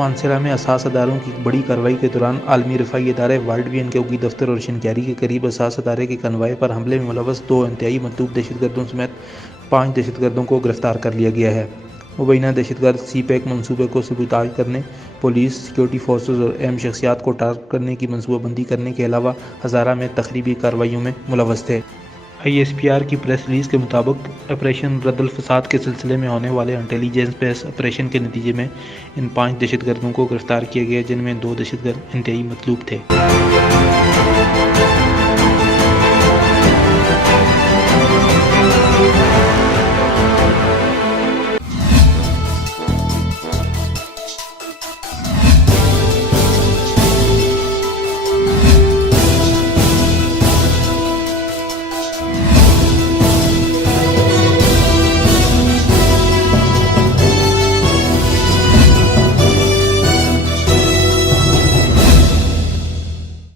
मानसरा में असास अदारों की बड़ी कार्रवाई के दौरान आलमी रफ़ाई इदारे वर्ल्ड विजन के उगी दफ्तर और शनक्यारी के करीब असास अदारे के कन्वाय पर हमले में मुलव्वस 2 इंतहाई मतलूब दहशतगर्दों समेत 5 दहशतगर्दों को गिरफ्तार कर लिया गया है। मुबैना दहशतगर्द सी-पैक मनसूबे को सबूताज करने, पुलिस, सिक्योरिटी फोर्सेज और अहम शख्सियात को टारगेट करने की मनसूबाबंदी करने के अलावा हज़ारा में तखरीबी कार्रवाइयों में मुलव्वस थे। ISPR की प्रेस रिलीज़ के मुताबिक ऑपरेशन रद्दुल फसाद के सिलसिले में होने वाले इंटेलिजेंस बेस्ड ऑपरेशन के नतीजे में इन 5 दहशतगर्दों को गिरफ्तार किया गया, जिनमें 2 दहशतगर्द इंतहाई मतलूब थे।